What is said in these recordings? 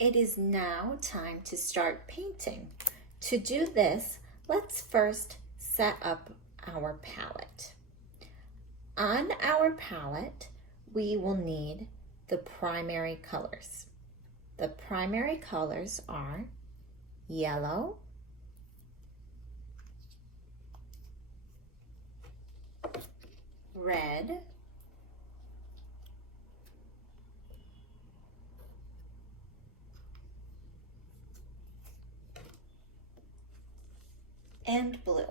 It is now time to start painting. To do this, let's first set up our palette. On our palette, we will need the primary colors. The primary colors are yellow, red, and blue.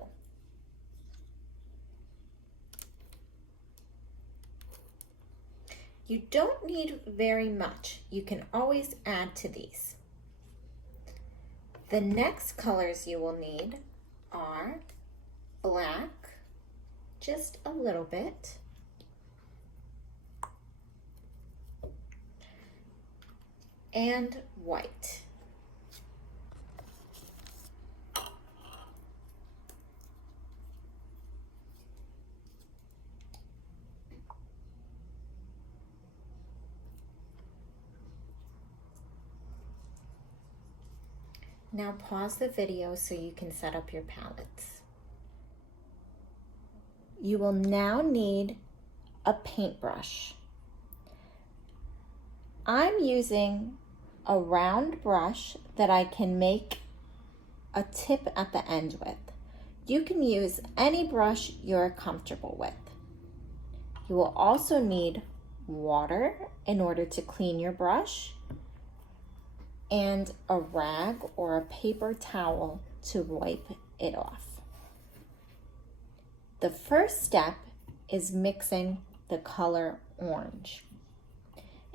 You don't need very much. You can always add to these. The next colors you will need are black, just a little bit, and white. Now pause the video so you can set up your palettes. You will now need a paintbrush. I'm using a round brush that I can make a tip at the end with. You can use any brush you're comfortable with. You will also need water in order to clean your brush, and a rag or a paper towel to wipe it off. The first step is mixing the color orange.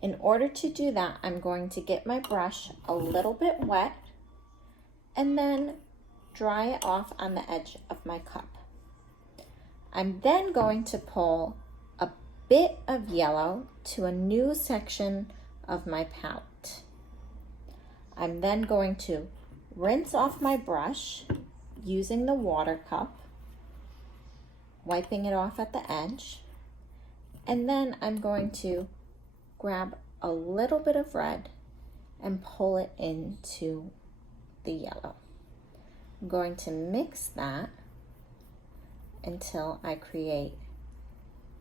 In order to do that, I'm going to get my brush a little bit wet and then dry it off on the edge of my cup. I'm then going to pull a bit of yellow to a new section of my palette. I'm then going to rinse off my brush using the water cup, wiping it off at the edge, and then I'm going to grab a little bit of red and pull it into the yellow. I'm going to mix that until I create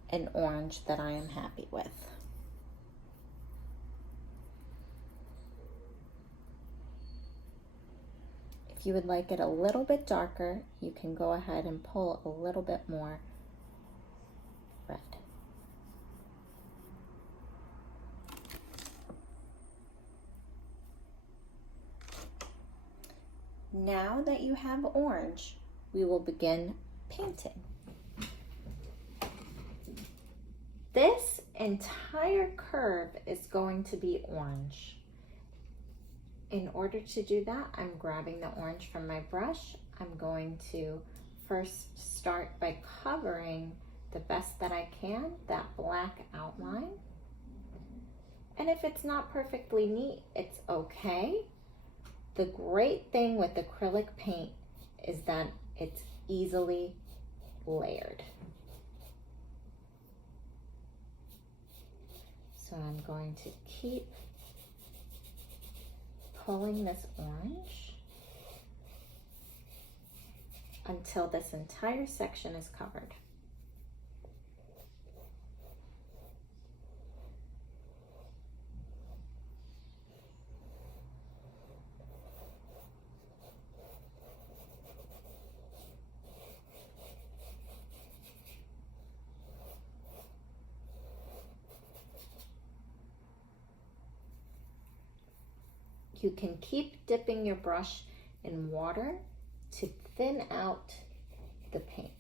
an orange that I am happy with. If you would like it a little bit darker, you can go ahead and pull a little bit more red. Now that you have orange, we will begin painting. This entire curve is going to be orange. In order to do that, I'm grabbing the orange from my brush. I'm going to first start by covering the best that I can, that black outline. And if it's not perfectly neat, it's okay. The great thing with acrylic paint is that it's easily layered. So I'm going to keep pulling this orange until this entire section is covered. You can keep dipping your brush in water to thin out the paint.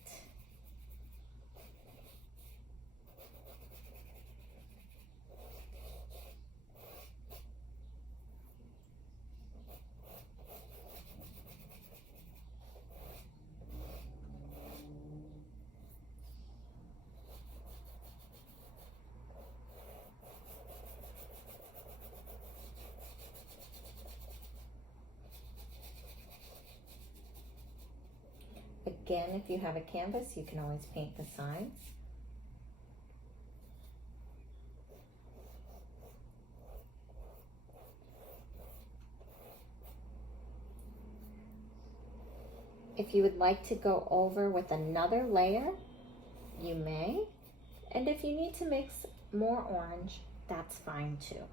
Again, if you have a canvas, you can always paint the sides. If you would like to go over with another layer, you may. And if you need to mix more orange, that's fine too.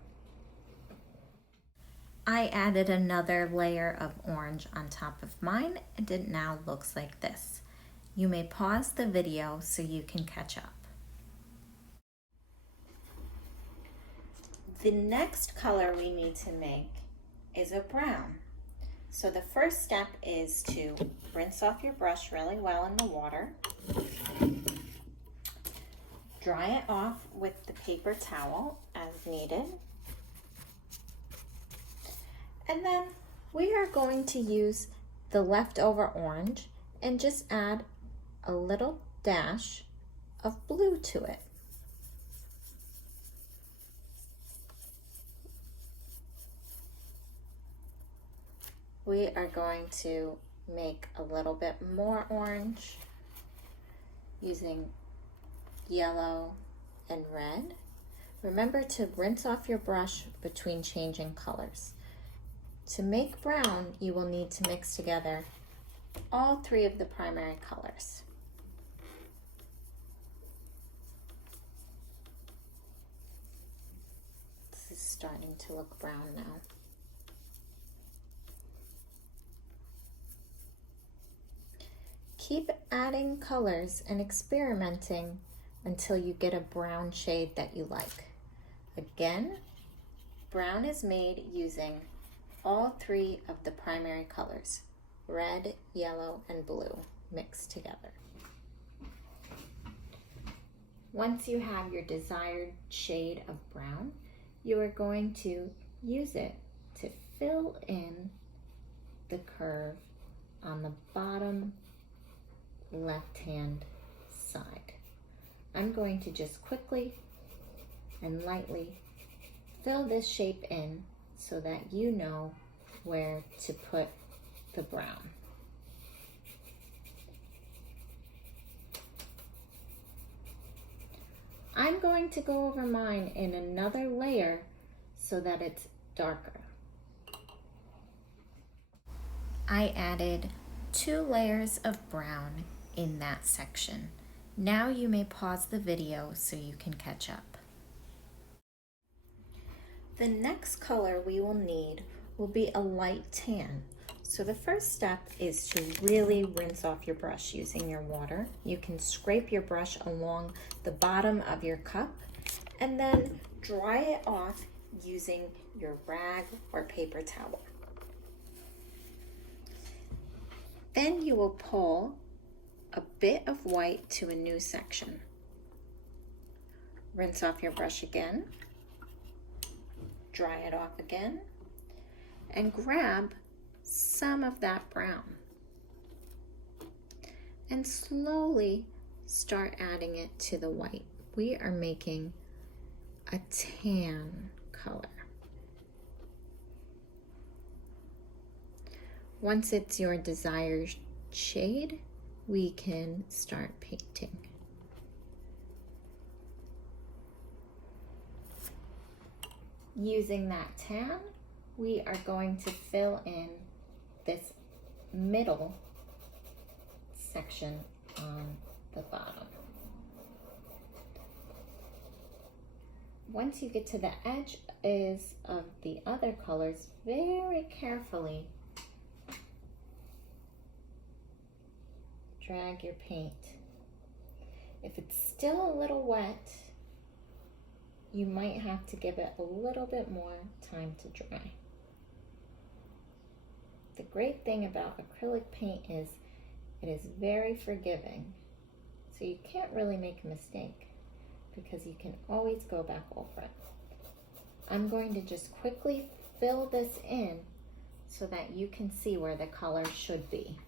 I added another layer of orange on top of mine, and it now looks like this. You may pause the video so you can catch up. The next color we need to make is a brown. So the first step is to rinse off your brush really well in the water. Dry it off with the paper towel as needed. And then we are going to use the leftover orange and just add a little dash of blue to it. We are going to make a little bit more orange using yellow and red. Remember to rinse off your brush between changing colors. To make brown, you will need to mix together all three of the primary colors. This is starting to look brown now. Keep adding colors and experimenting until you get a brown shade that you like. Again, brown is made using all three of the primary colors, red, yellow, and blue, mixed together. Once you have your desired shade of brown, you are going to use it to fill in the curve on the bottom left-hand side. I'm going to just quickly and lightly fill this shape in so that you know where to put the brown. I'm going to go over mine in another layer so that it's darker. I added 2 layers of brown in that section. Now you may pause the video so you can catch up. The next color we will need will be a light tan. So the first step is to really rinse off your brush using your water. You can scrape your brush along the bottom of your cup and then dry it off using your rag or paper towel. Then you will pull a bit of white to a new section. Rinse off your brush again, dry it off again, and grab some of that brown. And slowly start adding it to the white. We are making a tan color. Once it's your desired shade, we can start painting. Using that tan, we are going to fill in this middle section on the bottom. Once you get to the edges of the other colors, very carefully drag your paint. If it's still a little wet, you might have to give it a little bit more time to dry. The great thing about acrylic paint is it is very forgiving, so you can't really make a mistake because you can always go back over it. I'm going to just quickly fill this in so that you can see where the color should be.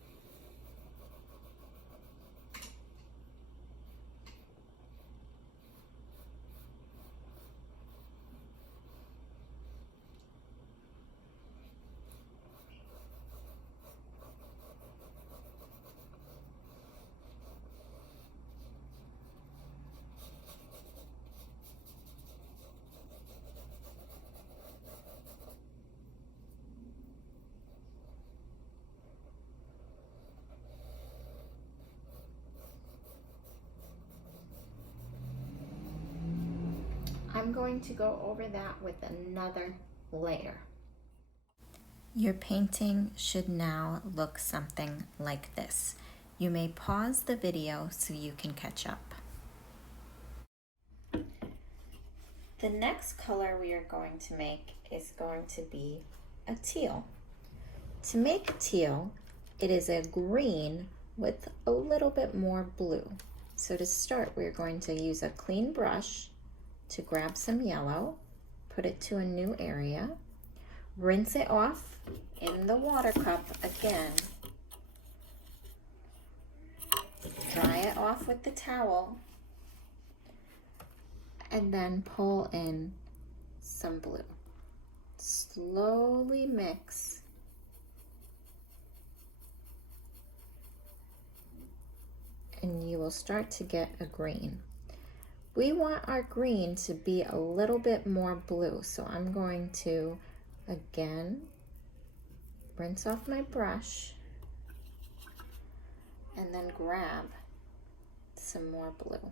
going to go over that with another layer. Your painting should now look something like this. You may pause the video so you can catch up. The next color we are going to make is going to be a teal. To make teal, it is a green with a little bit more blue. So to start, we're going to use a clean brush to grab some yellow, put it to a new area, rinse it off in the water cup again, dry it off with the towel, and then pull in some blue. Slowly mix. And you will start to get a green. We want our green to be a little bit more blue, so I'm going to again rinse off my brush and then grab some more blue.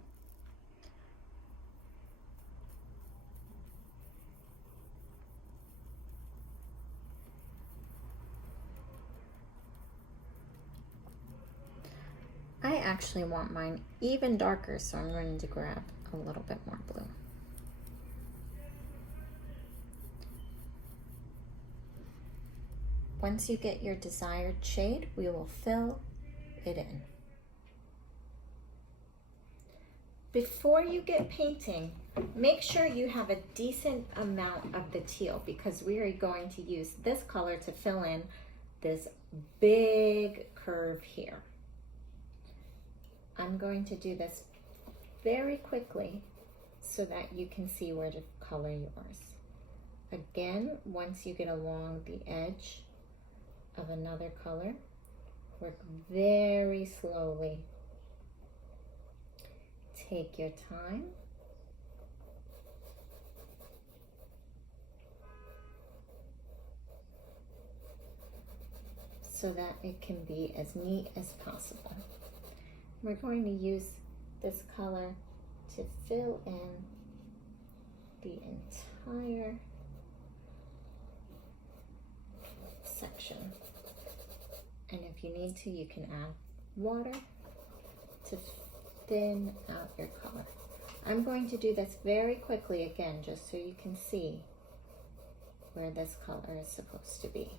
I actually want mine even darker, so I'm going to grab a little bit more blue. Once you get your desired shade, we will fill it in. Before you get painting, make sure you have a decent amount of the teal because we are going to use this color to fill in this big curve here. I'm going to do this very quickly so that you can see where to color yours. Again, once you get along the edge of another color, work very slowly. Take your time. So that it can be as neat as possible. We're going to use this color to fill in the entire section. And if you need to, you can add water to thin out your color. I'm going to do this very quickly again, just so you can see where this color is supposed to be.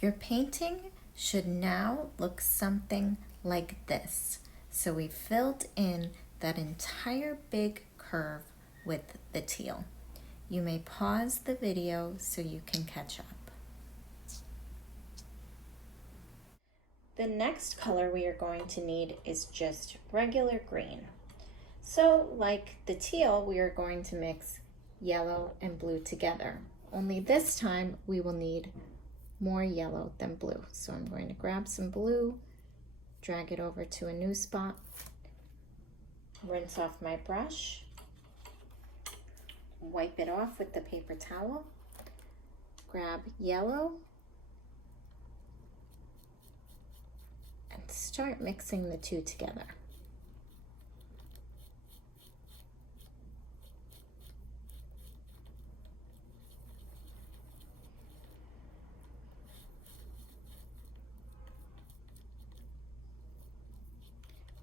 Your painting should now look something like this. So we filled in that entire big curve with the teal. You may pause the video so you can catch up. The next color we are going to need is just regular green. So like the teal, we are going to mix yellow and blue together. Only this time we will need more yellow than blue. So I'm going to grab some blue, drag it over to a new spot, rinse off my brush, wipe it off with the paper towel, grab yellow, and start mixing the two together.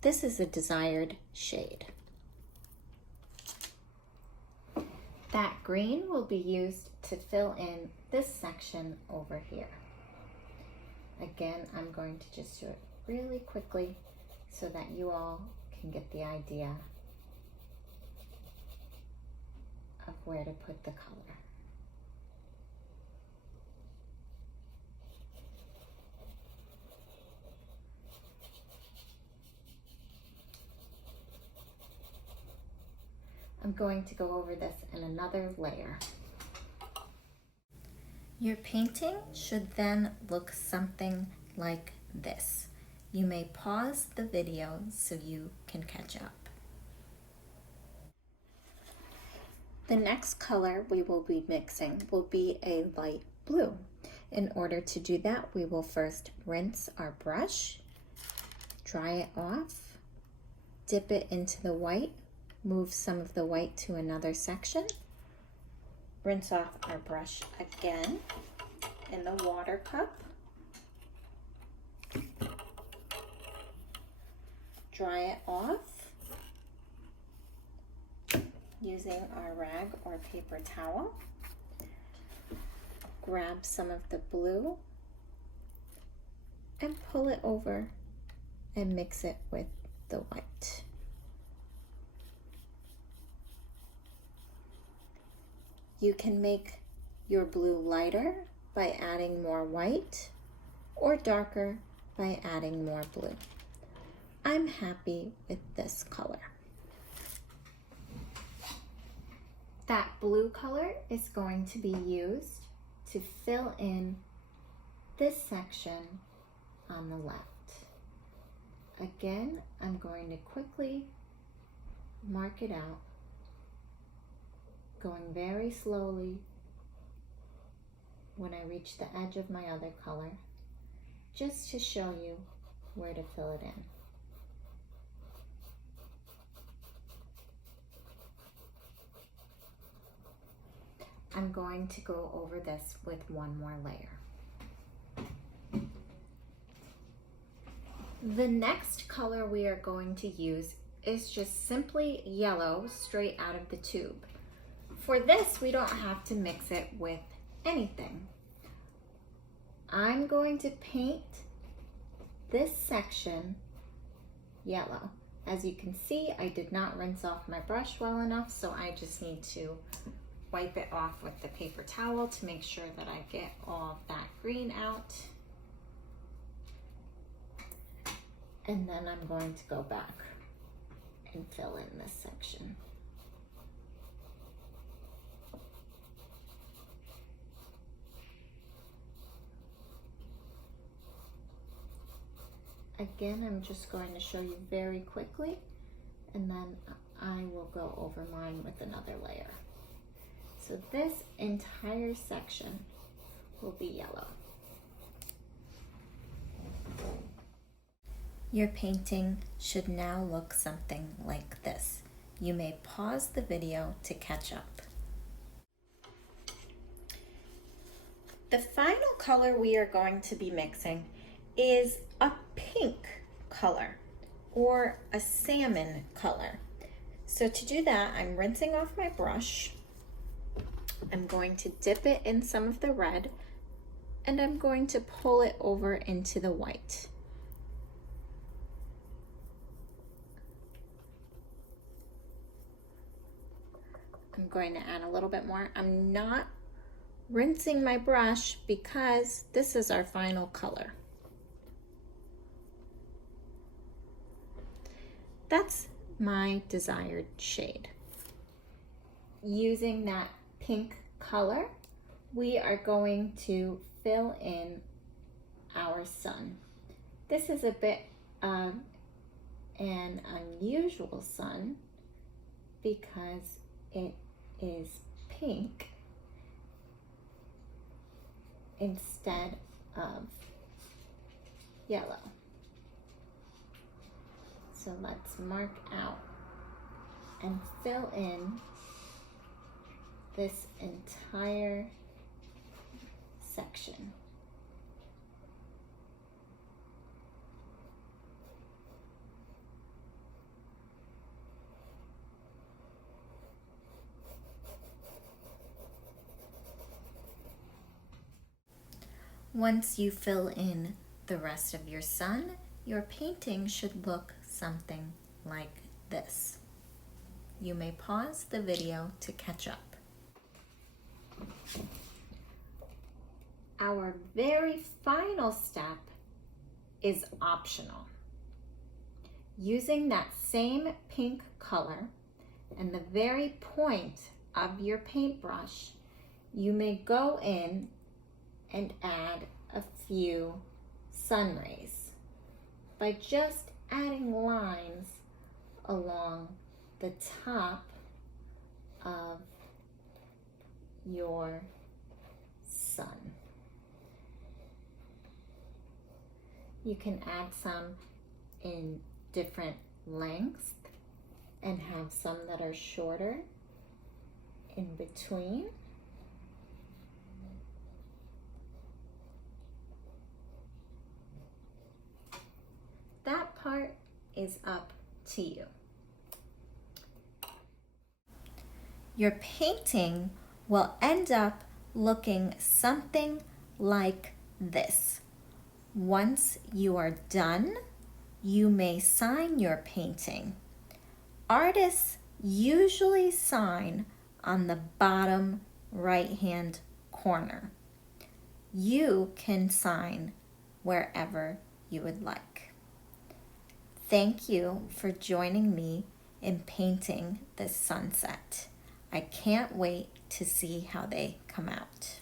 This is a desired shade. That green will be used to fill in this section over here. Again, I'm going to just do it really quickly so that you all can get the idea of where to put the color. I'm going to go over this in another layer. Your painting should then look something like this. You may pause the video so you can catch up. The next color we will be mixing will be a light blue. In order to do that, we will first rinse our brush, dry it off, dip it into the white, move some of the white to another section, rinse off our brush again in the water cup, dry it off using our rag or paper towel, grab some of the blue and pull it over and mix it with the white. You can make your blue lighter by adding more white or darker by adding more blue. I'm happy with this color. That blue color is going to be used to fill in this section on the left. Again, I'm going to quickly mark it out, going very slowly when I reach the edge of my other color, just to show you where to fill it in. I'm going to go over this with one more layer. The next color we are going to use is just simply yellow straight out of the tube. For this, we don't have to mix it with anything. I'm going to paint this section yellow. As you can see, I did not rinse off my brush well enough, so I just need to wipe it off with the paper towel to make sure that I get all of that green out. And then I'm going to go back and fill in this section. Again, I'm just going to show you very quickly, and then I will go over mine with another layer. So this entire section will be yellow. Your painting should now look something like this. You may pause the video to catch up. The final color we are going to be mixing is a pink color or a salmon color. So to do that, I'm rinsing off my brush. I'm going to dip it in some of the red and I'm going to pull it over into the white. I'm going to add a little bit more. I'm not rinsing my brush because this is our final color. That's my desired shade. Using that pink color, we are going to fill in our sun. This is a bit of an unusual sun because it is pink instead of yellow. So let's mark out and fill in this entire section. Once you fill in the rest of your sun, your painting should look something like this. You may pause the video to catch up. Our very final step is optional. Using that same pink color and the very point of your paintbrush, you may go in and add a few sun rays by just adding lines along the top of your sun. You can add some in different lengths and have some that are shorter in between. That part is up to you. Your painting will end up looking something like this. Once you are done, you may sign your painting. Artists usually sign on the bottom right-hand corner. You can sign wherever you would like. Thank you for joining me in painting this sunset. I can't wait to see how they come out.